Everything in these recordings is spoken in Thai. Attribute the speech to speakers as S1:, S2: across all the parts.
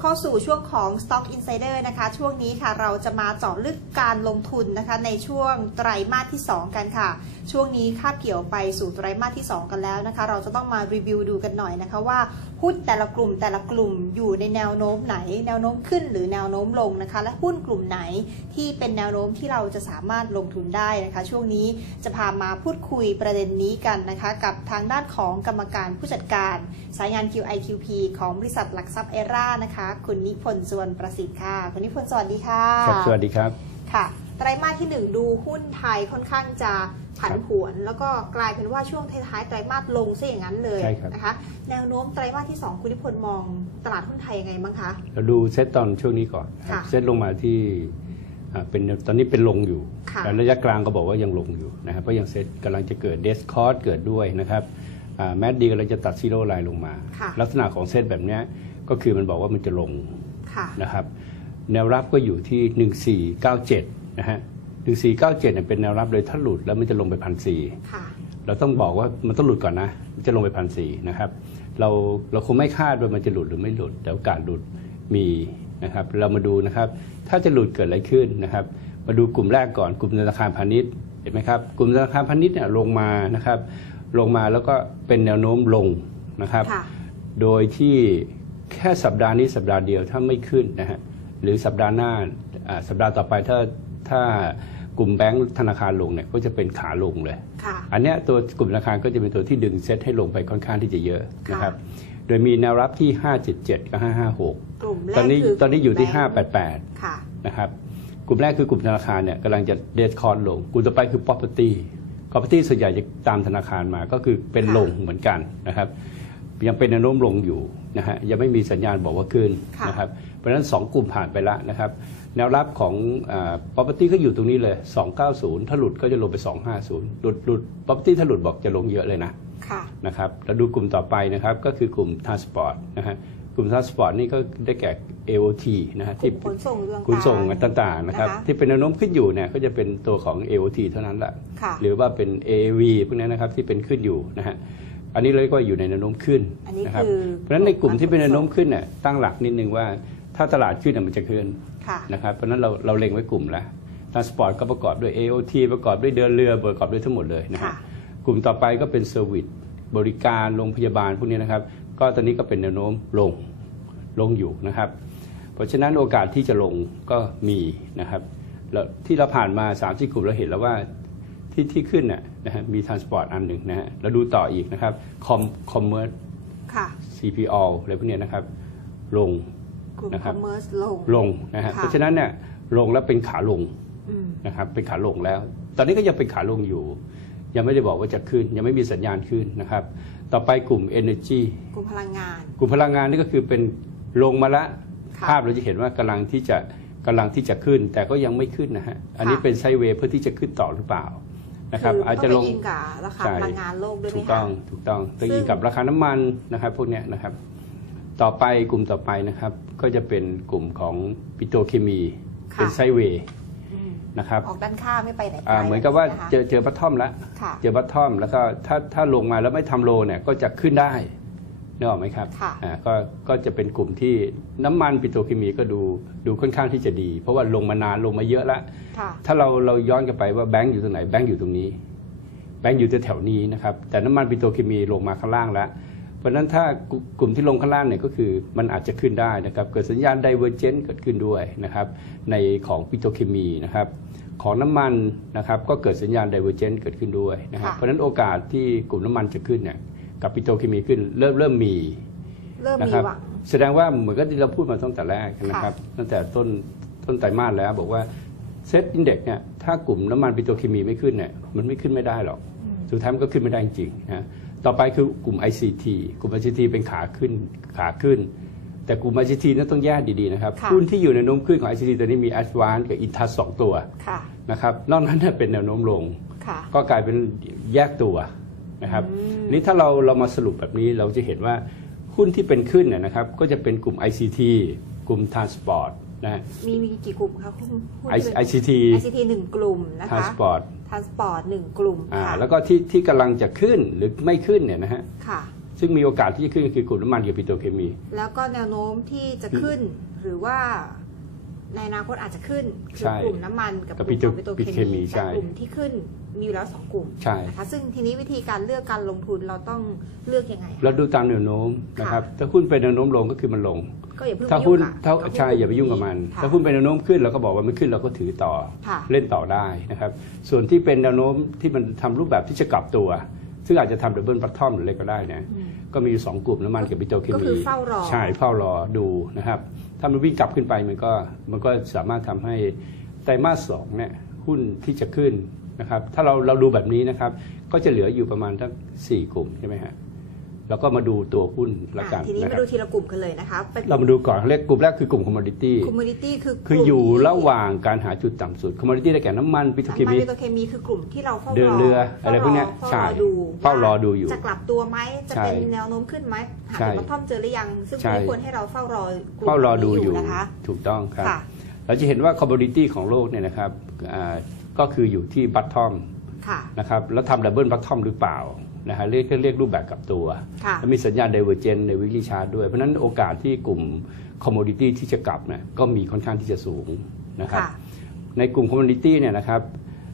S1: เข้าสู่ช่วงของ Stock Insider นะคะ ช่วงนี้ค่ะเราจะมาเจาะลึกการลงทุนนะคะ ในช่วงไตรมาสที่ 2 กันค่ะ ช่วงนี้คาบเกี่ยวไปสู่ไตรมาสที่ 2 กันแล้วนะคะ เราจะต้องมารีวิวดูกันหน่อยนะคะว่า หุ้นแต่ละกลุ่มแต่ละกลุ่มอยู่ในแนวโน้มไหน แนวโน้มขึ้นหรือแนวโน้มลงนะคะ และหุ้นกลุ่มไหนที่เป็นแนวโน้มที่เราจะสามารถลงทุนได้นะคะ ช่วงนี้จะพามาพูดคุยประเด็นนี้กันนะคะ กับทางด้านของกรรมการผู้จัดการ สายงาน QIQP ของบริษัทหลักทรัพย์เอร่านะคะ คุณนิพนธ์สวนประสิทธิ์ค่ะคุณนิพนธ์สวัสดีค่ะ
S2: ครับสวัสดีครับ
S1: ค่ะไตรมาสที่หนึ่งดูหุ้นไทยค่อนข้างจะ ผันผวน แล้วก็กลายเป็นว่าช่วงท้ายๆไตรมาสลงซะอย่างนั้นเลย
S2: ใช่ครับ
S1: นะคะแนวโน้มไตรมาสที่สองคุณนิพนธ์มองตลาดหุ้นไทยยังไงบ้างคะ
S2: เราดูเซตตอนช่วงนี้ก่อน
S1: ค่ะ
S2: เซตลงมาที่อ่าเป็นตอนนี้เป็นลงอยู่
S1: ค่ะ
S2: แต่ระยะกลางก็บอกว่ายังลงอยู่นะครับเพราะยังเซตกำลังจะเกิดเดสคอร์สเกิดด้วยนะครับแมดดีกำลังจะตัดซีโร่ไลน์ลงมา
S1: ค่ะ
S2: ลักษณะของเซตแบบเนี้ยก็คือมันบอกว่ามันจะลง
S1: ค่ะ
S2: นะครับแนวรับก็อยู่ที่ 1497นะฮะ 1497เนี่ยเป็นแนวรับเลยถ้าหลุดแล้วมันจะลงไปพันสี่
S1: ค่ะ
S2: เราต้องบอกว่ามันต้องหลุดก่อนนะมันจะลงไปพันสี่นะครับ เราเราคงไม่คาดว่ามันจะหลุดหรือไม่หลุด แต่โอกาสหลุดมีนะครับ เรามาดูนะครับ ถ้าจะหลุดเกิดอะไรขึ้นนะครับ มาดูกลุ่มแรกก่อนกลุ่มธนาคารพาณิชย์เห็นไหมครับ กลุ่มธนาคารพาณิชย์เนี่ยลงมานะครับ ลงมาแล้วก็เป็นแนวโน้มลงนะครับ
S1: ค่ะ
S2: โดยที่แค่สัปดาห์นี้สัปดาห์เดียวถ้าไม่ขึ้นนะฮะหรือสัปดาห์หน้าอ่าสัปดาห์ต่อไปถ้า ถ้ากลุ่มแบงก์ธนาคารลงเนี่ยก็จะเป็นขาลงเลย
S1: ค่ะ
S2: อันเนี้ยตัวกลุ่มธนาคารก็จะเป็นตัวที่ดึงเซ็ตให้ลงไปค่อนข้างที่จะเยอะ
S1: ค่ะ
S2: นะครับ โดยมีแนวรับที่ 577 กับ 556
S1: กลุ่มแรก
S2: ตอนนี้
S1: คือ
S2: ตอนนี้อยู่ที่
S1: แบงค์
S2: 588
S1: ค่ะ
S2: นะครับ กลุ่มแรกคือกลุ่มธนาคารเนี่ยกำลังจะเดสคอนลง กลุ่มต่อไปคือ property property ส่วนใหญ่จะตามธนาคารมาก็คือเป็น
S1: ค่ะ
S2: ลงเหมือนกันนะครับ ยังเป็นแนวโน้มลงอยู่นะฮะยังไม่มีสัญญาณบอกว่าขึ้น
S1: ค่ะ
S2: นะครับ เพราะฉะนั้น 2 กลุ่มผ่านไปแล้วนะครับ แนวรับของอ่า property ก็อยู่ตรงนี้เลย 290 ถ้าหลุดก็จะลงไป 250 หลุดหลุด property ถ้าหลุดบอกจะลงเยอะเลยนะ
S1: ค่ะ
S2: นะครับแล้วดูกลุ่มต่อไปนะครับก็คือกลุ่ม transport นะฮะกลุ่ม transport นี่ก็ได้แก่ AOT นะฮะ
S1: กลุ่
S2: ที่
S1: มขนส่งเรื่อง
S2: ขนส่งต่างๆนะครับ
S1: นะคะ
S2: ที่เป็นแนวโน้มขึ้นอยู่เนี่ยก็จะเป็นตัวของ AOT เท่านั้นแหละ
S1: ค่ะ
S2: หรือว่าเป็น AAV พวกนี้นะครับที่เป็นขึ้นอยู่นะฮะอันนี้เลยก็อยู่ในแนวโน้มขึ้น
S1: อันนี้
S2: นะครับ
S1: คือ
S2: เพราะฉะนั้นในกลุ่มที่เป็นแนวโน้มขึ้นเนี่ยตั้งหลักนิดนึงว่า ถ้าตลาดขึ้นน่ะมันจะขึ้น
S1: ค่ะ
S2: นะครับ เพราะฉะนั้นเราเราเล็งไว้กลุ่มแล้ว transport ก็ประกอบด้วย AOT ประกอบด้วยเดินเรือประกอบด้วยทั้งหมดเลยนะฮะ
S1: ค่ะ
S2: กลุ่มต่อไปก็เป็นเซอร์วิสบริการโรงพยาบาลพวกนี้นะครับ ก็ตอนนี้ก็เป็นแนวโน้มลงลงอยู่นะครับ เพราะฉะนั้นโอกาสที่จะลงก็มีนะครับแล้วที่เราผ่านมา3ามที่กลุ่มเราเห็นแล้วว่าที่ที่ขึ้นน่ะนะฮะมีทรานสปอร์ตอันหนึ่งนะฮะแล้วดูต่ออีกนะครับคอมคอมเมอร์
S1: ค่ะ
S2: CPO อะไรพวกเนี้ยนะครับ ลง
S1: กลุ่ม
S2: นะค
S1: ครับอมเมอร์สลง
S2: ลงนะฮะ
S1: ค่ะ
S2: เพราะฉะนั้นเนี่ยลงแล้วเป็นขาลง
S1: อืม
S2: นะครับเป็นขาลงแล้ว ตอนนี้ก็ยังเป็นขาลงอยู่ ยังไม่ได้บอกว่าจะขึ้น ยังไม่มีสัญญาณขึ้นนะครับ ต่อไปกลุ่ม Energy
S1: กลุ่มพลังงาน
S2: กลุ่มพลังงานนี่ก็คือเป็นลงมาละ
S1: ค่ะ
S2: ภาพเราจะเห็นว่ากำลังที่จะกำลังที่จะขึ้น แต่ก็ยังไม่ขึ้นนะฮะอันนี้
S1: ค่ะ
S2: เป็นไซด์เวย์เพื่อที่จะขึ้นต่อหรือเปล่านะครับ
S1: คือ
S2: อาจจะ
S1: ต้
S2: ล
S1: อง
S2: ง
S1: ไปอิงกับราคา
S2: ใช่
S1: พลังงานโลกด้วยไหม
S2: ถูก
S1: คะ
S2: ต้องถูกต้องต้อง
S1: ซึ่ง
S2: อิงกับราคาน้ำมันนะครับพวกเนี้ยนะครับ ต่อไปกลุ่มต่อไปนะครับ ก็จะเป็นกลุ่มของปิโตรเคมี
S1: ค่ะ
S2: เป็นไซด์เวย์
S1: อืม
S2: นะครับ
S1: ออกด้านข้างไม่ไปไหนไกล
S2: อ่าเหมือนกับว่าะ
S1: คะ
S2: เจอเจอบัตทอมแล้ว
S1: ค่ะ
S2: เจอบัตทอมแล้วก็ถ้าถ้าลงมาแล้วไม่ทำโลเนี่ยก็จะขึ้นได้นึกออกไหมครับ
S1: ค่ะ
S2: อ่าก็ก็จะเป็นกลุ่มที่น้ำมันปิโตรเคมีก็ดูดูค่อนข้างที่จะดี เพราะว่าลงมานานลงมาเยอะแล้ว
S1: ค่ะ
S2: ถ้าเราเราย้อนกลับไปว่าแบงก์อยู่ตรงไหนแบงก์อยู่ตรงนี้ แบงก์อยู่แถวๆนี้นะครับแต่น้ำมันปิโตรเคมีลงมาข้างล่างแล้ว เพราะฉะนั้นถ้ากลุ่มที่ลงข้างล่างเนี่ยก็คือมันอาจจะขึ้นได้นะครับ เกิดสัญญาณไดเวอร์เจนต์เกิดขึ้นด้วยนะครับ ในของปิโตรเคมีนะครับ ของน้ำมันนะครับก็เกิดสัญญาณไดเวอร์เจนต์เกิดขึ้นด้วยนะครับ
S1: ค่ะ
S2: เพราะฉะนั้นโอกาสที่กลุ่มน้ำมันจะขึ้นเนี่ยกับปิโตรเคมีขึ้นเริ่มเริ่มมี
S1: เริ่ม
S2: นะ
S1: มี
S2: ครับ
S1: หวัง
S2: แสดงว่าเหมือนกับที่เราพูดมาตั้งแต่แรกนะครับ ตั้งแต่ต้นต้นไตรมาสแล้วบอกว่าเซตอินเด็กซ์เนี่ยถ้ากลุ่มน้ำมันปิโตรเคมีไม่ขึ้นเนี่ยมันไม่ขึ้นไม่ได้หรอก สุดท้ายมันก็ขึ้นไม่ได้จริงๆนะ ต่อไปคือกลุ่ม ICT กลุ่ม ICT เป็นขาขึ้นขาขึ้น แต่กลุ่ม ICT นั้นต้องแยกดีๆนะครับ
S1: ค่ะ
S2: หุ้นที่อยู่ในแนวโน้มขึ้นของ ICT ตอนนี้มี Advance กับ Intas สองตัว
S1: ค่ะ
S2: นะครับนอกนั้นเนยเป็นแนวโน้มลง
S1: ค่ะ
S2: ก็กลายเป็นแยกตัวนะครับ
S1: อืม
S2: นี่ถ้าเราเรามาสรุปแบบนี้เราจะเห็นว่าหุ้นที่เป็นขึ้นเนี่ยนะครับก็จะเป็นกลุ่ม ICT กลุ่ม Transport นะ
S1: มีมีกี่กลุ่มคะหุ้นหุ้น
S2: I- ICT
S1: ICT หนึ่งกลุ่มนะคะ
S2: Transport
S1: ทรานสปอร์ตหนึ่งกลุ่ม
S2: อ่า
S1: ค่ะ
S2: แล้วก็ที่ที่กำลังจะขึ้นหรือไม่ขึ้นเนี่ยนะฮะ
S1: ค่ะ
S2: ซึ่งมีโอกาสที่จะขึ้นก็คือกลุ่มน้ำมันกับปิโตรเคมี
S1: แล้วก็แนวโน้มที่จะขึ้นหรือว่า ในอนาคตอาจจะขึ้นคื
S2: ใช่
S1: กลุ่มน้ำมันกับ
S2: กับ
S1: กลุ่มของ
S2: ปิ
S1: ปิ
S2: โต
S1: โตร
S2: ปิ
S1: เค
S2: โตรเคมี
S1: มี
S2: ใช่
S1: แต่กลุ่มที่ขึ้นมีอยู่แล้วสองกลุ่ม
S2: ใช่
S1: นะคะซึ่งทีนี้วิธีการเลือกการลงทุนเราต้องเลือกยังไงคะ
S2: เราดูตามแนวโน้มนะครับถ้าหุ้นเป็นแนวโน้มลงก็คือมันลง
S1: ก็อย่าเพิ่ง
S2: ถ้า
S1: ไป
S2: หุ้น
S1: ยุ่ง
S2: ถ้า
S1: กับ
S2: ใช่อย่าไปยุ่งกับมัน
S1: ค่ะ
S2: ถ้าหุ้นเป็นแนวโน้มขึ้นเราก็บอกว่ามันขึ้นเราก็ถือต่อ
S1: ค่ะ
S2: เล่นต่อได้นะครับส่วนที่เป็นแนวโน้มที่มันทำรูปแบบที่จะกลับตัว ซึ่งอาจจะทำดับเบิลบัตทอมหรืออะไรก็ได้นะ
S1: อืม
S2: ก็มีอยู่สองกลุ่มน้ำมันกับปิโตรเค
S1: ก็
S2: มี
S1: คือเฝ้ารอ
S2: ใช่เฝ้ารอดูนะครับถ้ามันวิ่งกลับขึ้นไปมันก็มันก็สามารถทำให้ไตรมาสสองเนี่ยหุ้นที่จะขึ้นนะครับถ้าเราเราดูแบบนี้นะครับก็จะเหลืออยู่ประมาณทั้งสี่กลุ่มใช่ไหมฮะ แล้วก็มาดูตัวหุ้นละกัน
S1: อะทีนี้
S2: นะ
S1: มา
S2: ครั
S1: ดู
S2: บ
S1: ทีละกลุ่มกันเลยนะคะไป
S2: เรามาดูก่อนเรียกกลุ่มแรกคือกลุ่มคอมมอดิตี้
S1: คอมมูนิตี้คือก
S2: คืออยู่ระหว่างการหาจุดต่ำสุดคอมมอดิตี้ได้แก่น้ำมันปิโตร
S1: น้ำ
S2: เค
S1: มัน
S2: มี
S1: ปิโตรเคมีคือกลุ่มที่เราเฝ้ารอ
S2: เดินเรืออะไรพวกเนี้ย
S1: เฝ้ารอ
S2: ใช่
S1: ดู
S2: เฝ้ารอดูอยู่
S1: จะกลับตัวไหมจะ
S2: ใช่
S1: เป็นแนวโน้มขึ้นไหมหา
S2: ใช่
S1: จุดบอททอมเจอหรือยัง ซึ่ง
S2: ใช่
S1: ไม่ควรให้เราเฝ้ารอกลุ่ม
S2: เฝ้ารอดู
S1: นี้
S2: อยู่
S1: นะคะ
S2: ถูกต้องครับ
S1: ค่ะ
S2: เราจะเห็นว่าคอมมอดิตี้ของโลกเนี่ยนะครับอ่าก็คืออยู่ที่บัตทอม
S1: ค่ะ
S2: นะครับแล้วทำดับเบิลบัตทอมหรือเปล่า นะฮะเรียกเรียกรูปแบบกลับตัว
S1: ค่ะ
S2: แล้วมีสัญญาณ i ดเวอร์เจนในวิลิชาร์ดด้วย เพราะฉะนั้นโอกาสที่กลุ่มคอมมอดิตี้ที่จะกลับเนี่ยก็มีค่อนข้างที่จะสูงนะครับ
S1: ค่ะ
S2: ในกลุ่มคอมมอดิตี้เนี่ยนะครับ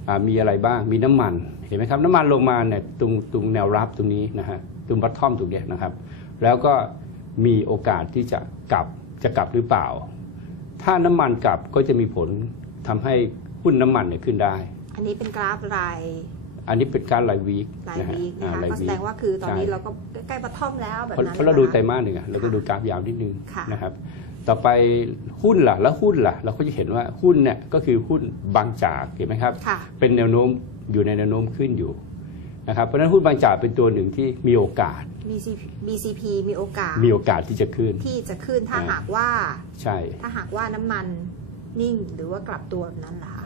S2: อ่ามีอะไรบ้างมีน้ำมันเห็นไหมครับน้ำมันลงมาเนี่ยตรงตรงแนวรับตรงนี้นะฮะตรงบัตทอมตรงเนี้ยนะครับ แล้วก็มีโอกาสที่จะกลับจะกลับหรือเปล่า ถ้าน้ำมันกลับก็จะมีผลทำให้หุ้นน้ำมันเนี่ยขึ้นได้
S1: อันนี้เป็นกราฟราย
S2: อันนี้เป็นการรายวีค
S1: ราย
S2: นะฮะ
S1: วีคนะคะ
S2: อ่าราย
S1: ก็แส
S2: วี
S1: ด
S2: ค
S1: งว่าคือตอนนี้
S2: ใช่
S1: เราก็ใกล้บอททอมแล้วแบบ
S2: เพราะ
S1: นั้น
S2: เพราะเราดู
S1: นะคะ
S2: ไตรมาสหนึ่งอะเราก็ดูกราฟยาวนิดนึง
S1: ค่ะ
S2: นะครับ ต่อไปหุ้นล่ะแล้วหุ้นล่ะ เราก็จะเห็นว่าหุ้นเนี่ยก็คือหุ้นบางจากเห็นไหมครับ
S1: ค่ะ
S2: เป็นแนวโน้มอยู่ในแนวโน้มขึ้นอยู่นะครับเพราะฉะนั้นหุ้นบางจากเป็นตัวหนึ่งที่มีโอกาส
S1: BCP BCP มีโอกาส
S2: มีโอกาสที่จะขึ้น
S1: ที่จะขึ้นถ้า
S2: อ่า
S1: หากว่า
S2: ใช่
S1: ถ้าหากว่าน้ำมันนิ่งหรือว่ากลับตัวแบบนั้นล่ะคะ
S2: เอ่อ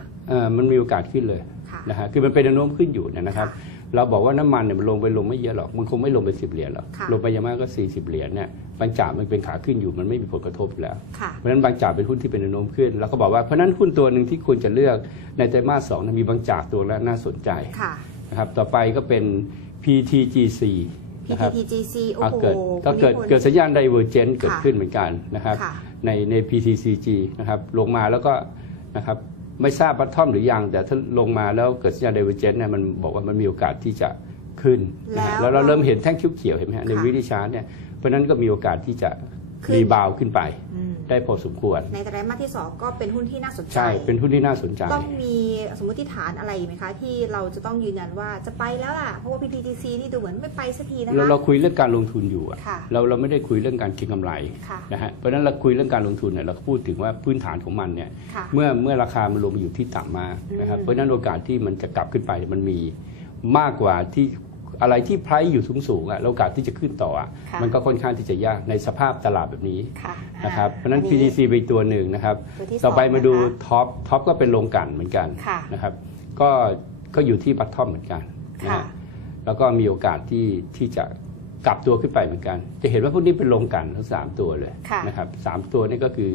S2: มันมีโอกาสขึ้นเลย
S1: ค่ะ
S2: นะฮะคือมันเป็นแนวโน้มขึ้นอยู่เนยนะครับ
S1: ค่ะ
S2: เราบอกว่าน้ำมันเนี่ยมันลงไปลงไม่เยอะหรอก มันคงไม่ลงไปสิบเหรียญหรอก
S1: ค่ะ
S2: ลงไปอยังมากก็ 40 เหรียญเนี่ยบางจากมันเป็นขาขึ้นอยู่มันไม่มีผลกระทบอยู่แล้ว
S1: ค่ะ
S2: เพราะฉะนั้นบางจากเป็นหุ้นที่เป็นแนวโน้มขึ้น แล้วก็บอกว่าเพราะฉะนั้นหุ้นตัวหนึ่งที่ควรจะเลือกในไตรมาสสองนะมีบางจากตัวแล้วน่าสนใจ
S1: ค่ะ
S2: นะครับ ต่อไปก็เป็น PTGC นะครับ
S1: PTTGC โอ้
S2: อะ
S1: โห
S2: เกิดก็เกิด
S1: คุณนิพนธ์
S2: เกิดสัญญาณ divergent เกิด
S1: ค่ะ
S2: ขึ้นเหมือนกันนะครับ
S1: ค่ะ
S2: ในใน PTCG นะครับลงมาแล้วก็นะครับ ไม่ทราบบัตทอมหรือยัง แต่ถ้าลงมาแล้วเกิดสัญญาณ divergent เนี่ยมันบอกว่ามันมีโอกาสที่จะขึ้นนะฮะ
S1: แล้
S2: แล้ววเราเริ่มเห็นแท่งเขียวๆเห็นไหมฮะใน
S1: ค่ะ
S2: วิดิชาร์ตเนี่ยเพราะฉะนั้นก็มีโอกาสที่จะ
S1: ขึ้น
S2: รีบาวด์ขึ้นไป
S1: อืม
S2: ได้พอสมควร
S1: ในไตรมาสที่สองก็เป็นหุ้นที่น่าสนใจ
S2: ใช่ เป็นหุ้นที่น่าสนใจ
S1: ต้องมีสมมติฐานอะไรไหมคะ ที่เราจะต้องยืนยันว่าจะไปแล้วล่ะ เพราะว่า PTTC นี่ดูเหมือนไม่ไปสักทีนะ
S2: เรา
S1: คะ
S2: เราคุยเรื่องการลงทุนอยู่อะ
S1: ค่ะ
S2: เราเราไม่ได้คุยเรื่องการเก็งกำไร
S1: ค่ะ
S2: นะฮะ เพราะฉะนั้นเราคุยเรื่องการลงทุนเนี่ยเราก็พูดถึงว่าพื้นฐานของมันเนี่ย
S1: ค่ะ
S2: เมื่อเมื่อราคามันลงมาอยู่ที่ต่ำมากนะครับ
S1: อืม
S2: เพราะฉะนั้นโอกาสที่มันจะกลับขึ้นไปมันมีมากกว่าที่ อะไรที่ไพรซ์อยู่สูงสูงๆอะแล้วโอกาสที่จะขึ้นต่ออะ
S1: ค่ะ
S2: มันก็ค่อนข้างที่จะยากในสภาพตลาดแบบนี้
S1: ค่ะ
S2: นะครับเพราะฉะนั้น
S1: อั
S2: PTC เป็นอีกตัวหนึ่งนะครับ
S1: ตัวที่สอง
S2: ต่อไปมาดู
S1: นะคะ
S2: ท็อปท็อปก็เป็นโรงกลั่นเหมือนกัน
S1: ค่ะ
S2: นะครับก็ก็อยู่ที่บัตทอมเหมือนกันนะ
S1: ค่ะ
S2: ฮะแล้วก็มีโอกาสที่ที่จะกลับตัวขึ้นไปเหมือนกัน จะเห็นว่าพวกนี้เป็นโรงกลันทั้งสามตัวเลย
S1: ค่ะ
S2: นะครับสามตัวนี่ก็คือ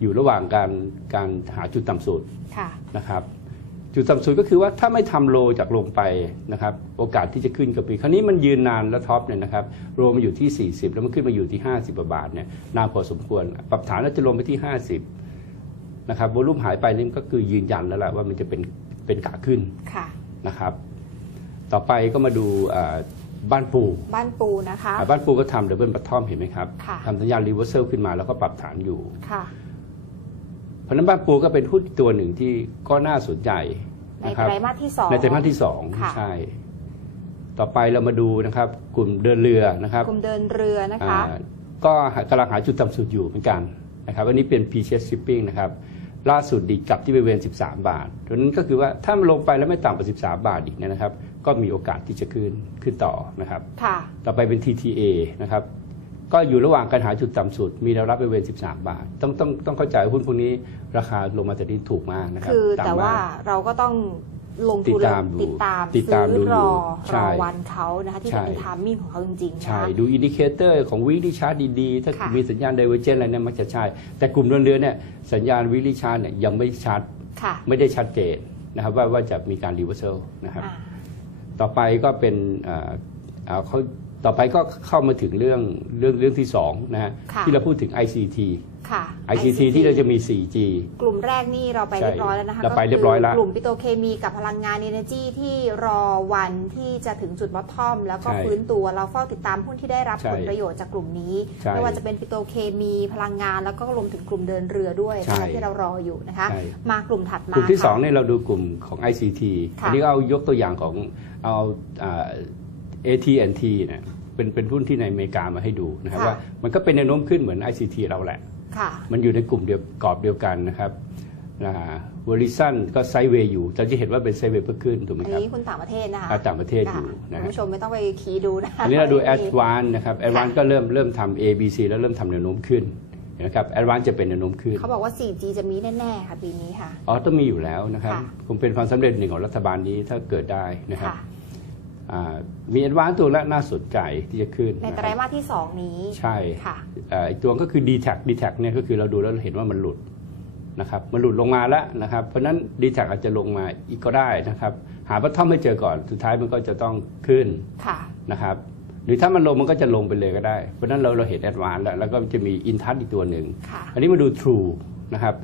S2: อยู่ระหว่างการการหาจุดต่ำสุด
S1: ค่ะ
S2: นะครับ จุดต่ำสุดก็คือว่าถ้าไม่ทำโลจากลงไปนะครับโอกาสที่จะขึ้นก็มีคราวนี้มันยืนนานแล้วท็อปเนี่ยนะครับโลมันอยู่ที่ 40 แล้วมันขึ้นมาอยู่ที่ 50กว่าบาทเนี่ยนานพอสมควร ปรับฐานแล้วจะลงไปที่ 50นะครับโวลุ่มหายไปนี่ก็คือยืนยันแล้วแหละว่ามันจะเป็นเป็นขาขึ้น
S1: ค่ะ
S2: นะครับ ต่อไปก็มาดูอ่าบ้านปู
S1: บ้านปูนะคะ
S2: อ่าบ้านปูก็ทำดับเบิลบัตทอมเห็นไหมครับ
S1: ค่ะ
S2: ทำสัญญาณรีเวอร์เซลขึ้นมาแล้วก็ปรับฐานอยู่
S1: ค่ะ
S2: เพราะฉะนั้นบ้านปูก็เป็นหุ้นตัวหนึ่งที่ก็น่าสนใจ
S1: ใน
S2: นะครับ
S1: ไตรมาสที่สอง
S2: ในไตรมาสที่สอง
S1: ค่ะ
S2: ใช่ ต่อไปเรามาดูนะครับ กลุ่มเดินเรือนะครับ
S1: กลุ่มเดินเรือนะคะ
S2: อ่าก็กำลังหาจุดต่ำสุดอยู่เหมือนกันนะครับอันนี้เป็น p c h Shipping นะครับล่าสุดดีดกลับที่บริเวณ 13 บาทดังนั้นก็คือว่าถ้ามันลงไปแล้วไม่ต่ำกว่า 13 บาทอีกเนยนะครับ ก็มีโอกาสที่จะขึ้นขึ้นต่อนะครับ
S1: ค่ะ
S2: ต่อไปเป็น TTA นะครับ ก็อยู่ระหว่างการหาจุดต่ำสุด มีแนวรับบริเวณ 13 บาท ต้องต้องต้องเข้าใจว่าหุ้นพวกนี้ราคาลงมาแต่นี้ถูกมากนะครับ
S1: คือ
S2: ต่ำ
S1: แต่ว่ามา
S2: ก
S1: เราก็ต้องลง
S2: ติ
S1: ทุ
S2: ด
S1: น
S2: ตามดู
S1: ติดตาม
S2: ติดตาม
S1: ซื้อ
S2: ดู
S1: รอ
S2: ใช่
S1: รอวันเขานะคะที่
S2: ใช่
S1: จะเป็นทามมิ่งของเขาจริงๆนะ
S2: ใช่
S1: คะ
S2: ดูอินดิเคเตอร์ของวิลิชาร์ดดีๆ ถ้า
S1: ค่ะ
S2: มีสัญญาณไดเวอร์เจนอะไรเนี่ยมักจะใช่ แต่กลุ่มเรือเรือเนี่ยสัญญาณวิลิชาร์ดเนี่ยยังไม่ชัด
S1: ค่ะ
S2: ไม่ได้ชัดเจนนะครับว่าว่าจะมีการรีเวอร์เซลนะครับ
S1: อ่า
S2: ต่อไปก็เป็นเอ่อเอาเขา ต่อไปก็เข้ามาถึงเรื่องเรื่องเรื่องที่สองนะฮะ
S1: ค่ะ
S2: ที่เราพูดถึง ICT
S1: ค่ะ
S2: ICT ที่เราจะมี 4G
S1: กลุ่มแรกนี่เราไป
S2: ใช่
S1: เรียบร้อยแล้วนะคะ
S2: เราไปเรียบร้อยแล้ว
S1: ก็คืกลุ่มปิโตรเคมีกับพลังงาน Energy ที่รอวันที่จะถึงจุดบอททอม แล้วก็
S2: ใช่
S1: ฟื้นตัวเราเฝ้าติดตามหุ้นที่ได้รับ
S2: ใช่
S1: ผลประโยชน์จากกลุ่มนี้
S2: ใช่
S1: ไม่ว่าจะเป็นปิโตรเคมีพลังงาน แล้วก็รวมถึงกลุ่มเดินเรือด้วย
S2: ใช่
S1: นะคะที่เรารออยู่นะคะ
S2: ใช่
S1: มากลุ่มถัด
S2: ก
S1: มา
S2: ลุ่มที่
S1: ค่ะ
S2: 2เนี่ยเราดูกลุ่มของ ICT
S1: ค่ะ
S2: อันนี้ก็เอายกตัวอย่างของเอาอ่า AT&T เนี่ย เป็นเป็นหุ้นที่ในอเมริกามาให้ดูนะครับ
S1: ค่ะ
S2: ว่ามันก็เป็นแนวโน้มขึ้นเหมือน ICT เราแหละ
S1: ค่ะ
S2: มันอยู่ในกลุ่มเดียวกรอบเดียวกันนะครับวอริสันก็ไซด์เวย์อยู่เราจะเห็นว่าเป็นไซด์เวย์เพิ่มขึ้นถูกไหม
S1: อัน
S2: ครับ
S1: นี้คุณต่างประเทศนะคะ
S2: อ่าต่างประเทศอยู่
S1: ค่ะ
S2: นะ
S1: คุ
S2: ค
S1: ณ
S2: รับ
S1: ผู้ชมไม่ต้องไปคีย์ดูนะคะ
S2: อันนี้เราดู
S1: ไม่
S2: แอ
S1: มี
S2: ดวานนะครับแอดวานก็เริ่มเริ่มทำ A B C แล้วเริ่มทำแนวโน้มขึ้นนะครับแอดวานจะเป็นแนวโน้มขึ้น
S1: เขาบอกว่า 4G จะมีแน่ๆค่ะปีนี้ค่ะ
S2: อ๋อต้องมีอยู่แล้วนะครับ
S1: ค่ะ
S2: คงเป็นความสำเร็จหนึ่งของรัฐบาลนี้ถ้าเกิดได้นะครับ
S1: ค่ะ
S2: อ่า มีแอดวานตัวละน่าสนใจที่จะขึ้น
S1: ในไตรมาสที่ 2 นี้
S2: ใช่
S1: ค่ะ
S2: เอ่ออีกตัวก็คือ d t แท d t แทเนี่ยก็คือเราดูแล้วเราเห็นว่ามันหลุดนะครับมันหลุดลงมาแล้วนะครับ เพราะฉะนั้น d t แทอาจจะลงมาอีกก็ได้นะครับ หาบัตทอมไม่เจอก่อนสุดท้ายมันก็จะต้องขึ้น
S1: ค่ะ
S2: นะครับหรือถ้ามันลงมันก็จะลงไปเลยก็ได้ เพราะฉะนั้นเราเราเห็นแอดวานแล้วแล้วก็จะมีอินทัชอีกตัวหนึ่ง
S1: ค่ะ
S2: อันนี้มาดู True นะครับ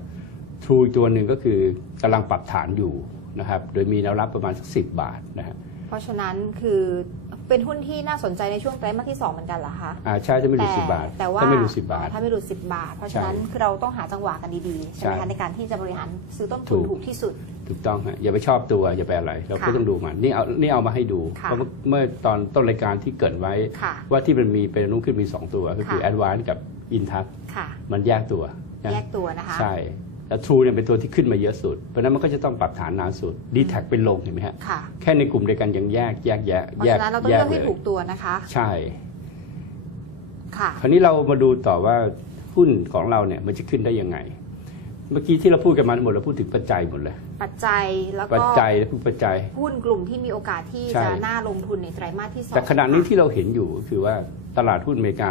S2: True อีกตัวหนึ่งก็คือกำลังปรับฐานอยู่นะครับ โดยมีแนวรับประมาณสักสิบาทนะฮะ
S1: เพ ราะฉะนั้นคือเป็นหุ้นที่น่าสนใจในช่วงไตรมาสที่ 2 เหมือนกันเหรอคะ
S2: อ่าใช่ถ้าไม่ดูสิบาท
S1: แต่ว่า
S2: ถ้าไม่ดูสิบาท
S1: ถ้าไม่ดู10บาท เพราะฉะนั้น
S2: ใช่
S1: คือเราต้องหาจังหวะกันดีๆใช่ไหม
S2: ใช่
S1: คะในการที่จะบริหารซื้อต้น
S2: ถู
S1: ทุน
S2: ก
S1: ถูกที่สุด
S2: ถูกต้องฮะอย่าไปชอบตัวอย่าไปอะไร เราก็
S1: ค่ะ
S2: ต้องดูมันนี่เอานี่เอามาให้ดู
S1: ค่ะ
S2: เพราะเมื่อตอนต้นรายการที่เกริดไว้
S1: ค่ะ
S2: ว่าที่มันมีเป็นนุ่งขึ้นมี 2 ตัว ก็คือ
S1: ค่ะ
S2: แอดวานกับอินทัศ
S1: ค่ะ
S2: มันแยกตัวนะ
S1: แยกตัวนะคะ
S2: ใช่ แล้วทรูเนี่ยเป็นตัวที่ขึ้นมาเยอะสุด เพราะฉะนั้นมันก็จะต้องปรับฐานนานสุดดีแท็เป็นลงเห็นไหมฮะ
S1: ค่ะ
S2: แค่ในกลุ่มเดียวกันยังแยกแยกแยะ
S1: เพราะ
S2: แยก
S1: ฉะนั้นเราต้อง
S2: แย
S1: เลื
S2: ก
S1: อก
S2: เล
S1: ให้
S2: ย
S1: ถูกตัวนะคะ
S2: ใช่
S1: ค่ะ
S2: คราวนี้เรามาดูต่อว่าหุ้นของเราเนี่ยมันจะขึ้นได้ยังไง เมื่อกี้ที่เราพูดกันมาทั้งหมดเราพูดถึงปัจจัยหมดเลย
S1: ปัจจัยแล้ว
S2: ปั
S1: ก็
S2: จจัยและผู้ปัจจัย
S1: หุ้นกลุ่มที่มีโอกาสที่
S2: ใช่
S1: จะน่าลงทุนในไตรมาสที่2
S2: แต่ขณะนี้ที่เราเห็นอยู่ก็คือว่าตลาดหุ้นอเมริกา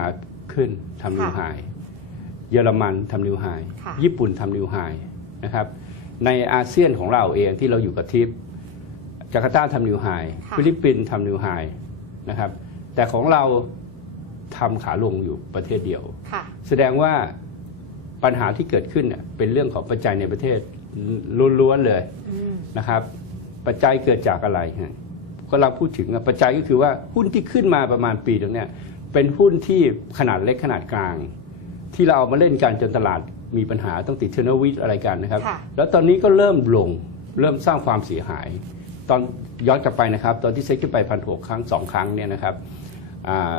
S2: ขึ้นทำนิว
S1: ค่ะ
S2: ไฮ เยอรมันทำนิวไฮ
S1: ค่ะ
S2: ญี่ปุ่นทำนิวไฮนะครับในอาเซียนของเราเองที่เราอยู่กับทิปจาการ์ตาทำนิวไฮ
S1: ค่ะ
S2: ฟิลิปปินส์ทำนิวไฮนะครับแต่ของเราทำขาลงอยู่ประเทศเดียว
S1: ค่ะ
S2: แสดงว่าปัญหาที่เกิดขึ้นเนี่ยเป็นเรื่องของปัจจัยในประเทศล้วนๆเลย
S1: อืม
S2: นะครับ ปัจจัยเกิดจากอะไรฮะก็เราพูดถึงอะปัจจัยก็คือว่าหุ้นที่ขึ้นมาประมาณปีตรงเนี้ยเป็นหุ้นที่ขนาดเล็กขนาดกลาง ที่เราเอามาเล่นกันจนตลาดมีปัญหาต้องติดเทอร์โนวิทอะไรกันนะครับ
S1: ค่ะ
S2: แล้วตอนนี้ก็เริ่มลงเริ่มสร้างความเสียหาย ตอนย้อนกลับไปนะครับ ตอนที่เซ็ตขึ้นไปพันหกครั้งสองครั้งเนี่ยนะครับอ่า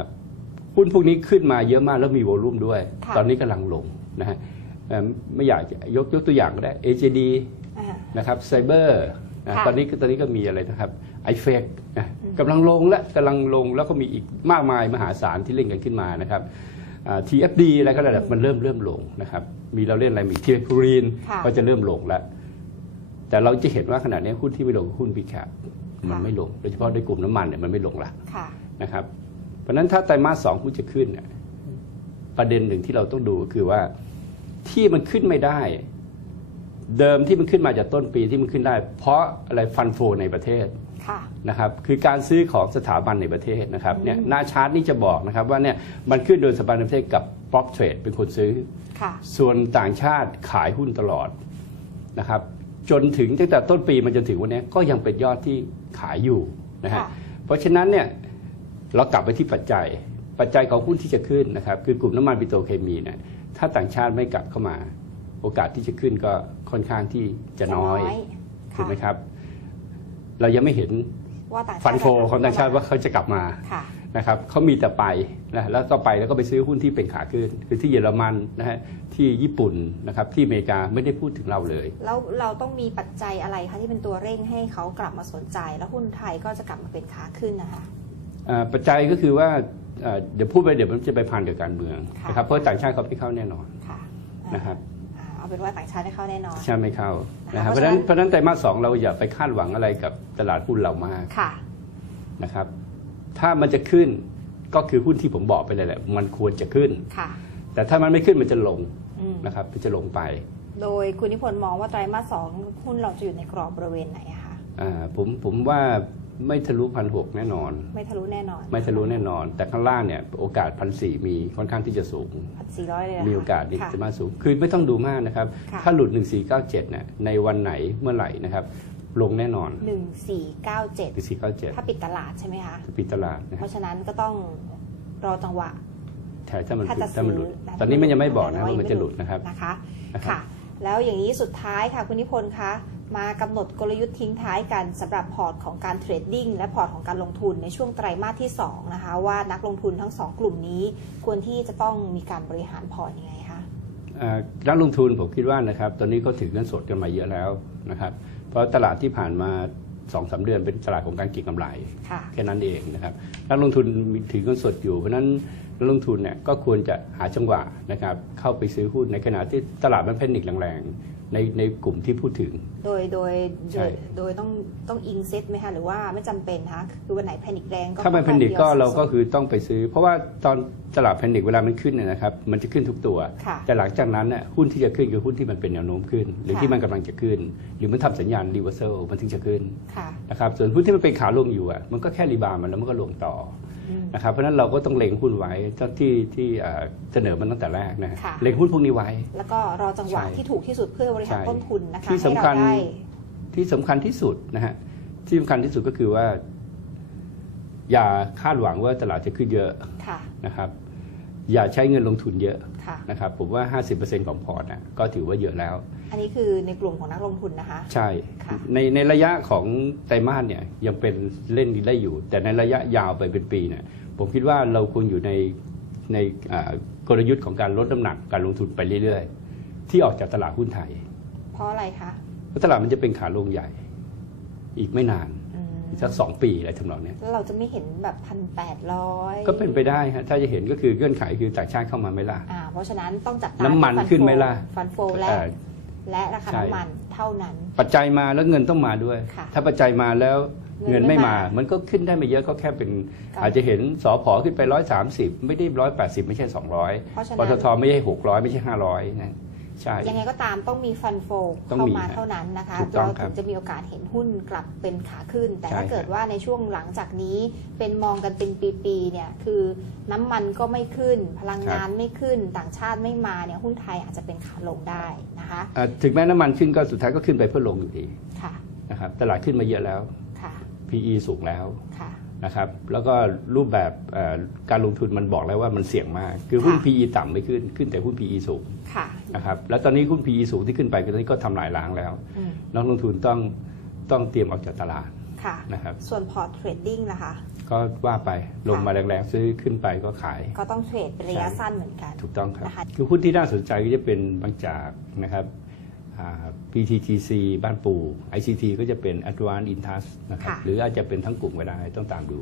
S2: หุ้นพวกนี้ขึ้นมาเยอะมากแล้วมีโวลุ่มด้วย
S1: ค่ะ
S2: ตอนนี้กำลังลงนะฮะเอ่อไม่อยากจะยกยกตัวอย่างก็ได้ AJD
S1: อ่า
S2: นะครับไซเบอร์นะ
S1: ค่ะ
S2: ตอนนี้ตอนนี้ก็มีอะไรนะครับไอเฟกนะ
S1: อืม
S2: กำลังลงและกำลังลงแล้วก็มีอีกมากมายมหาศาลที่เล่นกันขึ้นมานะครับอ่า TFD อะไรก็ได้แหละมันเริ่มเริ่มลงนะครับมีเราเล่นอะไรมีเทียคูรีน
S1: ค่ะ
S2: ก็จะเริ่มลงแล้ว แต่เราจะเห็นว่าขณะนี้หุ้นที่ไม่ลงคือหุ้นพีแคปมัน
S1: ค่ะ
S2: ไม่ลง โดยเฉพาะในกลุ่มน้ำมันเนี่ยมันไม่ลงละ
S1: ค่ะ
S2: นะครับเพราะฉะนั้นถ้าไตรมาสสองหุ้นจะขึ้นเนี่ยประเด็นหนึ่งที่เราต้องดูก็คือว่าที่มันขึ้นไม่ได้ เดิมที่มันขึ้นมาจากต้นปีที่มันขึ้นได้ เพราะอะไรฟันโฟในประเทศ
S1: ค่ะ
S2: นะครับคือการซื้อของสถาบันในประเทศนะครับเนี่ยหน้าชาร์ตนี่จะบอกนะครับว่าเนี่ยมันขึ้นโดยสถาบันในประเทศกับป r อ p เทรดเป็นคนซื้อ
S1: ค่ะ
S2: ส่วนต่างชาติขายหุ้นตลอดนะครับจนถึงตั้งแต่ต้นปีมันจนถึงวันนี้ก็ยังเป็นยอดที่ขายอยู่นะฮะ
S1: ค่ะ
S2: เพราะฉะนั้นเนี่ยเรากลับไปที่ปัจจัย ปัจจัยของหุ้นที่จะขึ้นนะครับคือกลุ่มน้ำมันปิโตรเคมีเนี่ยถ้าต่างชาติไม่กลับเข้ามา โอกาสที่จะขึ้นก็ค่อนข้างที่จะน้อยถูกไหมครับ เรายังไม่เห็น
S1: ว่าต่างชาติ
S2: ฟันโฟของต่างชาติว่าเขาจะกลับมา
S1: ค่ะ
S2: นะครับเขามีแต่ไปนะแล้วก็ไปแล้วก็ไปซื้อหุ้นที่เป็นขาขึ้น คือที่เยอรมันนะฮะที่ญี่ปุ่นนะครับที่อเมริกาไม่ได้พูดถึงเราเลย
S1: แล้วเราต้องมีปัจจัยอะไรคะที่เป็นตัวเร่งให้เขากลับมาสนใจ แล้วหุ้นไทยก็จะกลับมาเป็นขาขึ้นนะคะ
S2: อ่าปัจจัยก็คือว่าเอ่อเดี๋ยวพูดไปเดี๋ยวมันจะไปพันกับการเมือง
S1: ค่ะ
S2: นะครับเพราะต่างชาติเขาไม่เข้าแน่นอน
S1: ค่ะ
S2: นะครับ
S1: อ่า เอาเป็นว่าต่างชาติได้เข้าแน่นอน
S2: ใช่ไม่เข้านะ
S1: นะคะ
S2: ครับ
S1: เพ
S2: เพ
S1: ราะ
S2: ราะฉะนั้น
S1: ฉะนั้น
S2: เพราะฉะนั้นไตรมาสสองเราอย่าไปคาดหวังอะไรกับตลาดหุ้นเรามาก
S1: ค่ะ
S2: นะครับ ถ้ามันจะขึ้นก็คือหุ้นที่ผมบอกไปเลยแหละ มันควรจะขึ้น
S1: ค่ะ
S2: แต่ถ้ามันไม่ขึ้นมันจะลง
S1: อืม
S2: นะครับมันจะลงไป
S1: โดยคุณนิพนธ์มองว่าไตรมาสสองหุ้นเราจะอยู่ในกรอบบริเวณไหนอะคะ
S2: อ่าผมผมว่า ไม่ทะลุพันหแน่นอน
S1: ไม่ทะลุแน่นอน
S2: ไม่ทะลุแน่นอน แต่ข้างล่างเนี่ยโอกาสพันสี่มีค่อนข้างที่จะสูง
S1: พันสี่ร้อยเลยนะคะ
S2: มีโอกาสที่
S1: ค่ะ
S2: จะมาสูง คือไม่ต้องดูมากนะครับ
S1: ค่ะ
S2: ถ้าหลุด 1497เนี่ยในวันไหนเมื่อไหร่นะครับลงแน่นอน
S1: หนึ่งสี่เก้าเจ็ด
S2: 1497
S1: ถ้าปิดตลาดใช่ไหมคะ
S2: จะปิดตลาดนะ
S1: เพ
S2: ครับ
S1: ราะฉะนั้นก็ต้องรอจังหวะ
S2: ใช่ถ้ามัน
S1: ถ้า
S2: ปิด
S1: จะ
S2: ถ้ามันหลุด
S1: ซื้
S2: ตอนนี้มันยังไม่บอกนะว่ามันจะหลุดนะครับ
S1: นะคะ
S2: นะครับ
S1: ค่ะ แล้วอย่างนี้สุดท้ายค่ะคุณนิพนธ์คะ มากำหนดกลยุทธ์ทิ้งท้ายกันสำหรับพอร์ตของการเทรดดิ้งและพอร์ตของการลงทุนในช่วงไตรมาสที่สองนะคะว่านักลงทุนทั้งสองกลุ่มนี้ควรที่จะต้องมีการบริหารพอร์ตยังไงคะ
S2: อ่านักลงทุนผมคิดว่านะครับตอนนี้ก็ถือเงินสดกันมาเยอะแล้วนะครับเพราะตลาดที่ผ่านมา2อสเดือนเป็นตลาดของการเก็งกำไร
S1: ค่ะ
S2: แค่นั้นเองนะครับนักลงทุนมีถือเงินสดอยู่ เพราะฉะนั้นนักลงทุนเนี่ยก็ควรจะหาจังหวะนะครับเข้าไปซื้อหุ้นในขณะที่ตลาดมันแพนิคแรงๆ ในในกลุ่มที่พูดถึง
S1: โดยโดย
S2: ใช่
S1: โดยโดยต้องต้องอิงเซ็ตไหมคะหรือว่าไม่จำเป็นคะคือวันไหนแพนิคแรงก็
S2: ถ้ามันแพนิคก็
S1: ดียว
S2: เราก็คือต้องไปซื้อ เพราะว่าตอนตลาดแพนิคเวลามันขึ้นเนี่ยนะครับมันจะขึ้นทุกตัว
S1: ค่ะ
S2: แต่หลังจากนั้นน่ะหุ้นที่จะขึ้นคือหุ้นที่มันเป็นแนวโน้มขึ้น หรือ
S1: ค่ะ
S2: ที่มันกำลังจะขึ้น หรือมันทำสัญญาณรีเวอร์เซลมันถึงจะขึ้น
S1: ค่ะ
S2: นะครับส่วนหุ้นที่มันเป็นขาลงอยู่อะมันก็แค่รีบาวด์มันแล้วมันก็ลงต่อ
S1: อืม
S2: นะครับเพราะฉะนั้นเราก็ต้องเล็งหุ้นไว้ที่ที่เอ่อเสนอมันตั้งแต่แรกนะ
S1: ค่ะ
S2: เล็งหุ้นพวกนี้ไว้
S1: แล้วก็รอจังหวะ
S2: ใช่
S1: ที่ถูกที่สุดเพื่อบริหาร
S2: ใช่
S1: ต้นทุนนะคะ
S2: ที่
S1: ให้
S2: สำ
S1: เรา
S2: คัญ
S1: ได้
S2: ที่สำคัญที่สุดนะฮะที่สำคัญที่สุดก็คือว่า อย่าคาดหวังว่าตลาดจะขึ้นเยอะ
S1: ค่ะ
S2: นะครับ อย่าใช้เงินลงทุนเยอะ
S1: ค่ะ
S2: นะครับผมว่า 50%ของพอร์ตนะก็ถือว่าเยอะแล้ว
S1: อันนี้คือในกลุ่มของนักลงทุนนะคะ
S2: ใช่
S1: ค่ะ
S2: ในในระยะของไตรมาสเนี่ยยังเป็นเล่นได้อยู่ แต่ในระยะยาวไปเป็นปีเนี่ยผมคิดว่าเราควรอยู่ในในอ่ากลยุทธ์ของการลดน้ำหนักการลงทุนไปเรื่อยๆ ที่ออกจากตลาดหุ้นไทย
S1: เพราะอะไรคะ
S2: เพราะตลาดมันจะเป็นขาลงใหญ่ อีกไม่นาน
S1: อืม
S2: อีกสักสองปีอะไรทำนองเนี้ย
S1: แล้วเราจะไม่เห็นแบบพันแปดร้อย
S2: ก็เป็นไปได้ฮะถ้าจะเห็นก็คือเงื่อนไขคือต่างชาติเข้ามาไหม่ล่ะ
S1: อ่าเพราะฉะนั้นต้องจับตา
S2: น้ำมัน
S1: ที่
S2: ขึ้นไหมล่ะ
S1: ฟันโฟและ
S2: เอ่อ
S1: และราคา
S2: ใช่
S1: น้ำมันเท่านั้น
S2: ปัจจัยมาแล้วเงินต้องมาด้วย
S1: ค่ะ
S2: ถ้าปัจจัยมาแล้ว
S1: เงิ
S2: เงิ
S1: น
S2: น
S1: ไม่
S2: ไม่
S1: มา
S2: มามันก็ขึ้นได้ไม่เยอะก็แค่เป็น
S1: ครับ
S2: อาจจะเห็นสอพอขึ้นไปร้อยสามสิบไม่ได้ร้อยแปดสิบไม่ใช่สองร้อย
S1: เพราะฉะ
S2: ป
S1: นั้น
S2: ตทไม่ใช่หกร้อยไม่ใช่ห้าร้อยนะ ใช่
S1: ยังไงก็ตามต้องมีฟันโฟ
S2: ต้อง
S1: เข้า
S2: มี
S1: มา
S2: ฮะ
S1: เท่านั้นนะคะ
S2: ถูกต้อง
S1: เรา
S2: ครั
S1: ถึ
S2: บ
S1: งจะมีโอกาสเห็นหุ้นกลับเป็นขาขึ้น แต่
S2: ใช่
S1: ถ้าเกิด
S2: ครับ
S1: ว่าในช่วงหลังจากนี้เป็นมองกันเป็นปีๆเนี่ยคือน้ำมันก็ไม่ขึ้น พลังงานไม่ขึ้น ต่างชาติไม่มาเนี่ยหุ้นไทยอาจจะเป็นขาลงได้นะคะ
S2: อะถึงแม้น้ำมันขึ้นก็สุดท้ายก็ขึ้นไปเพื่อลงอยู่ดี
S1: ค่ะ
S2: นะครับตลาดขึ้นมาเยอะแล้ว
S1: ค่ะ
S2: PE สูงแล้ว
S1: ค่ะ
S2: นะครับ แล้วก็รูปแบบเอ่อการลงทุนมันบอกแล้วว่ามันเสี่ยงมาก คือหุ้น
S1: ค่ะ
S2: PE ต่ำไม่ขึ้น ขึ้นแต่หุ้น PE สูง
S1: ค่ะ
S2: นะครับ แล้วตอนนี้หุ้น PE สูงที่ขึ้นไปก็ตอนนี้ก็ทำลายล้างแล้ว
S1: อืม
S2: นักลงทุนต้องต้องเตรียมออกจากตลาด
S1: ค่ะ
S2: นะครับ
S1: ส่วนพอร์ตเทรดดิ้งล่ะคะ
S2: ก็ว่าไปลงมาแรงๆ ซื้อขึ้นไปก็ขาย
S1: ก็ต้องเทรดเป็นระยะ
S2: ใช่
S1: สั้นเหมือนกัน
S2: ถูกต้องครับ
S1: นะคะ
S2: คือหุ้นที่น่าสนใจก็จะเป็นบางจากนะครับอ่า PTTC บ้านปู ICT ก็จะเป็น Advanced Intas นะครับ
S1: ค่ะ
S2: หรืออาจจะเป็นทั้งกลุ่มก็ได้ต้องตามดู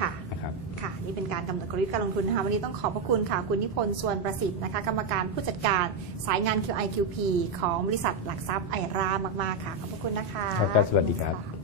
S1: ค่ะ
S2: นะครับ
S1: ค่ะ นี่เป็นการกำหนดกลยุทธ์การลงทุนนะคะ วันนี้ต้องขอบพระคุณค่ะ คุณนิพนธ์ส่วนประสิทธิ์นะคะ กรรมการผู้จัดการสายงาน QIQP ของบริษัทหลักทรัพย์ไอรามาก ๆ ค่ะ ขอบพระคุณนะคะ
S2: ครับสวัสดีครับะ